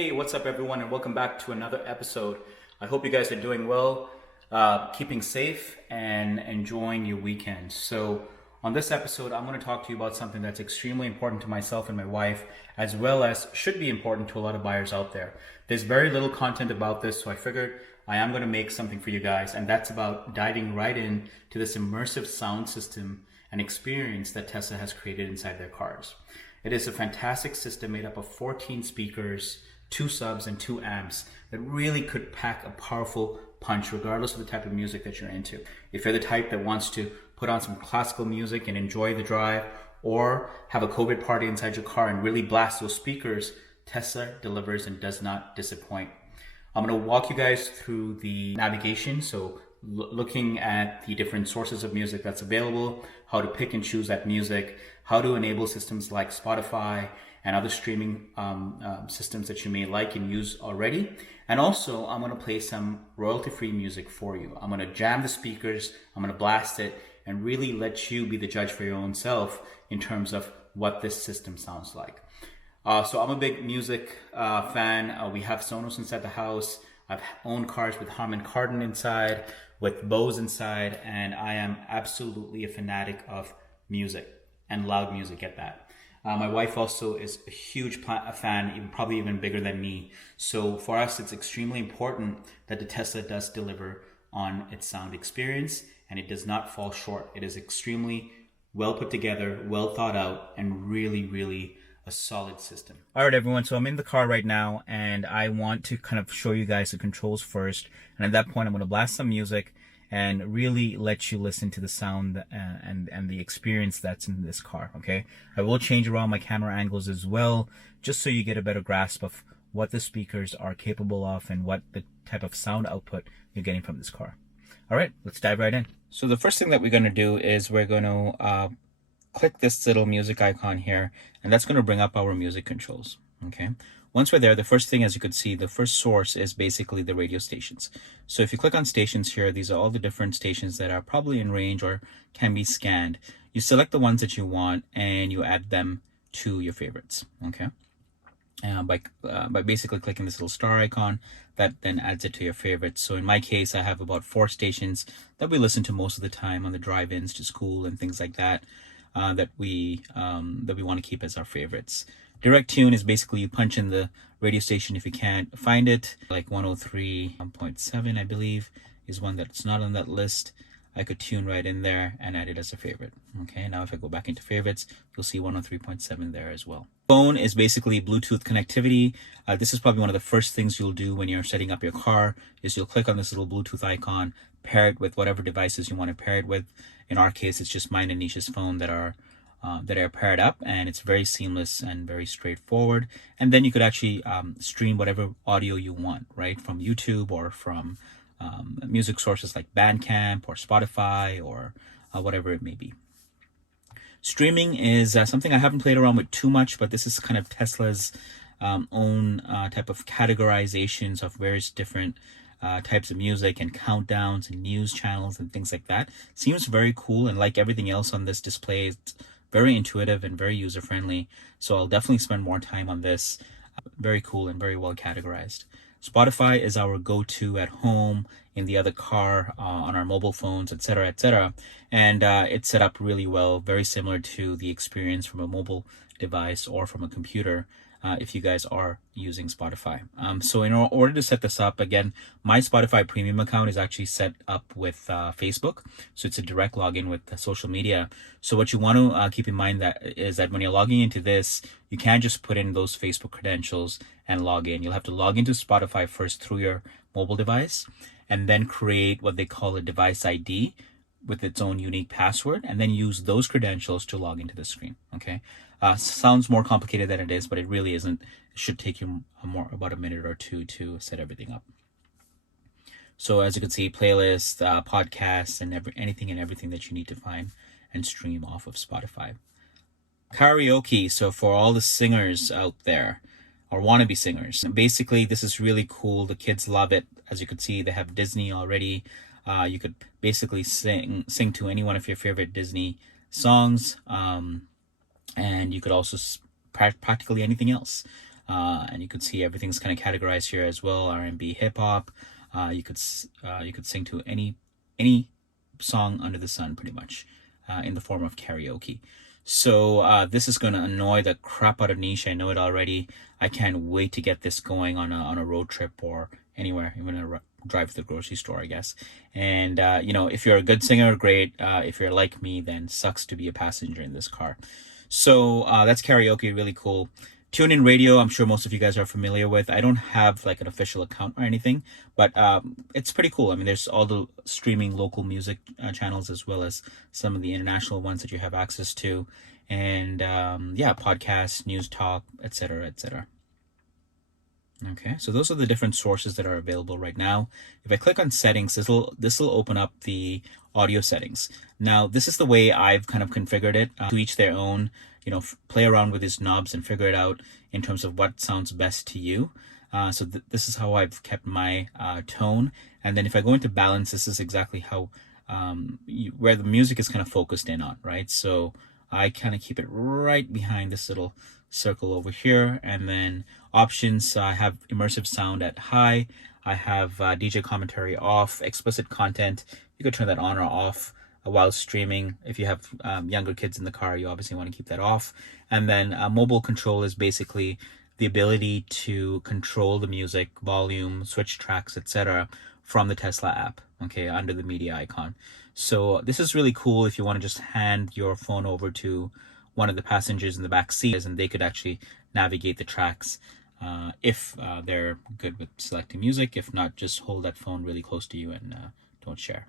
Hey, what's up, everyone, and welcome back to another episode. I hope you guys are doing well, keeping safe, and enjoying your weekend. So, on this episode, I'm going to talk to you about something that's extremely important to myself and my wife, as well as should be important to a lot of buyers out there. There's very little content about this, so I figured I am going to make something for you guys, and that's about diving right in to this immersive sound system and experience that Tesla has created inside their cars. It is a fantastic system made up of 14 speakers, 2 subs, and 2 amps that really could pack a powerful punch regardless of the type of music that you're into. If you're the type that wants to put on some classical music and enjoy the drive, or have a COVID party inside your car and really blast those speakers, Tesla delivers and does not disappoint. I'm going to walk you guys through the navigation, so looking at the different sources of music that's available, how to pick and choose that music, how to enable systems like Spotify and other streaming systems that you may like and use already. And also, I'm going to play some royalty-free music for you. I'm going to jam the speakers, I'm going to blast it, and really let you be the judge for your own self in terms of what this system sounds like. So I'm a big music fan. We have Sonos inside the house. I've owned cars with Harman Kardon inside, with Bose inside, and I am absolutely a fanatic of music, and loud music at that. My wife also is a huge fan, probably even bigger than me. So for us, it's extremely important that the Tesla does deliver on its sound experience, and it does not fall short. It is extremely well put together, well thought out, and really a solid system. All right, everyone. So I'm in the car right now, and I want to kind of show you guys the controls first. And at that point, I'm going to blast some music and really let you listen to the sound and the experience that's in this car, okay? I will change around my camera angles as well, just so you get a better grasp of what the speakers are capable of and what the type of sound output you're getting from this car. All right, let's dive right in. So the first thing that we're going to do is we're going to click this little music icon here, and that's going to bring up our music controls, okay? Once we're there, the first thing, as you could see, the first source is basically the radio stations. So if you click on stations here, these are all the different stations that are probably in range or can be scanned. You select the ones that you want and you add them to your favorites, okay? By basically clicking this little star icon, that then adds it to your favorites. So in my case, I have about 4 stations that we listen to most of the time on the drive-ins to school and things like that, that we want to keep as our favorites. Direct tune is basically you punch in the radio station if you can't find it, like 103.7, I believe, is one that's not on that list. I could tune right in there and add it as a favorite. Okay, now if I go back into favorites, you'll see 103.7 there as well. Phone is basically Bluetooth connectivity. This is probably one of the first things you'll do when you're setting up your car, is you'll click on this little Bluetooth icon, pair it with whatever devices you want to pair it with. In our case, it's just mine and Nisha's phone that are paired up, and it's very seamless and very straightforward. And then you could actually stream whatever audio you want, right, from YouTube or from music sources like Bandcamp or Spotify or whatever it may be. Streaming is something I haven't played around with too much, but this is kind of Tesla's own type of categorizations of various different types of music and countdowns and news channels and things like that. Seems very cool, and like everything else on this display, it's very intuitive and very user-friendly. So I'll definitely spend more time on this. Very cool and very well categorized. Spotify is our go-to at home, in the other car, on our mobile phones, etc., etc. And it's set up really well, very similar to the experience from a mobile device or from a computer, if you guys are using Spotify. So in order to set this up, again, my Spotify premium account is actually set up with Facebook. So it's a direct login with social media. So what you want to keep in mind is that when you're logging into this, you can't just put in those Facebook credentials and log in. You'll have to log into Spotify first through your mobile device, and then create what they call a device ID with its own unique password, and then use those credentials to log into the screen, okay? Sounds more complicated than it is, but it really isn't. It should take you about a minute or two to set everything up. So as you can see, playlists, podcasts, and anything and everything that you need to find and stream off of Spotify. Karaoke, so for all the singers out there, or wannabe singers, basically this is really cool. The kids love it. As you can see, they have Disney already. You could basically sing to any one of your favorite Disney songs, and you could also practically anything else. and you could see everything's kind of categorized here as well: R&B, hip hop. You could sing to any song under the sun, pretty much, in the form of karaoke. So this is going to annoy the crap out of Niche. I know it already. I can't wait to get this going on a road trip or anywhere, even a drive to the grocery store, I guess. And if you're a good singer, great. If you're like me, then sucks to be a passenger in this car. So that's karaoke, really cool. TuneIn Radio, I'm sure most of you guys are familiar with. I don't have like an official account or anything, but it's pretty cool. I mean, there's all the streaming local music channels, as well as some of the international ones that you have access to. And podcasts, news talk, etc., etc. Okay, so those are the different sources that are available right now. If I click on settings, this will open up the audio settings. Now, this is the way I've kind of configured it. To each their own. Play around with these knobs and figure it out in terms of what sounds best to you. So this is how I've kept my tone. And then if I go into balance, this is exactly how where the music is kind of focused in on, right? So I kind of keep it right behind this little circle over here. And then options, I have immersive sound at high. I have DJ commentary off, explicit content. You could turn that on or off while streaming. If you have younger kids in the car, you obviously want to keep that off. And then mobile control is basically the ability to control the music, volume, switch tracks, etc. from the Tesla app, okay, under the media icon. So this is really cool if you want to just hand your phone over to one of the passengers in the back seat, and they could actually navigate the tracks if they're good with selecting music. If not, just hold that phone really close to you and don't share.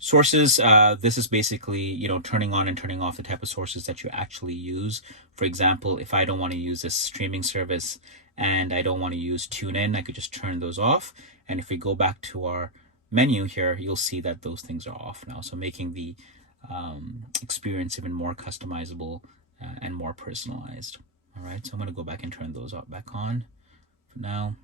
Sources, this is basically, turning on and turning off the type of sources that you actually use. For example, if I don't want to use this streaming service and I don't want to use TuneIn, I could just turn those off. And if we go back to our menu here, you'll see that those things are off now. So making the experience even more customizable and more personalized. All right, so I'm going to go back and turn those back on for now.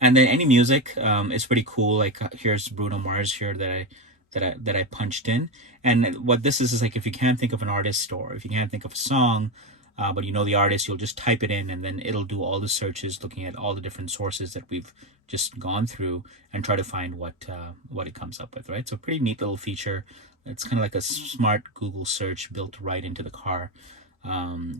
And then any music is pretty cool. Like here's Bruno Mars here that I punched in. And what this is like, if you can't think of an artist or if you can't think of a song, but you know the artist, you'll just type it in and then it'll do all the searches looking at all the different sources that we've just gone through and try to find what it comes up with, right? So pretty neat little feature. It's kind of like a smart Google search built right into the car.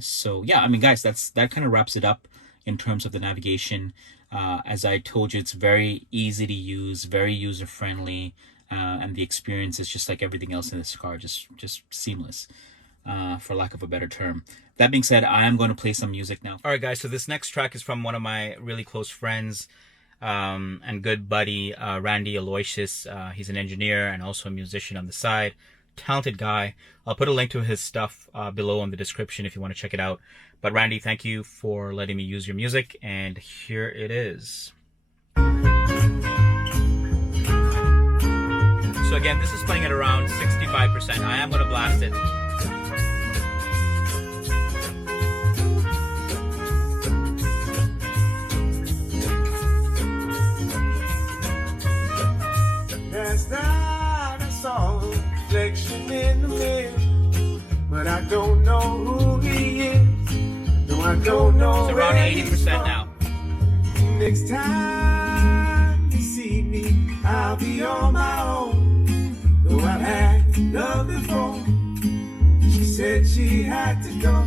So yeah, I mean, guys, that kind of wraps it up in terms of the navigation. As I told you, it's very easy to use, very user-friendly, and the experience is just like everything else in this car, just seamless, for lack of a better term. That being said, I am going to play some music now. All right, guys, so this next track is from one of my really close friends and good buddy, Randy Aloysius. He's an engineer and also a musician on the side. Talented guy. I'll put a link to his stuff below in the description if you want to check it out. But Randy, thank you for letting me use your music, and here it is. So again, this is playing at around 65%. I am going to blast it. There's not a song reflection in the mirror, but I don't know who he is. No, I don't know. It's around 80% now. Next time you see me, I'll be on my own. Though I've had love before, she said she had to go.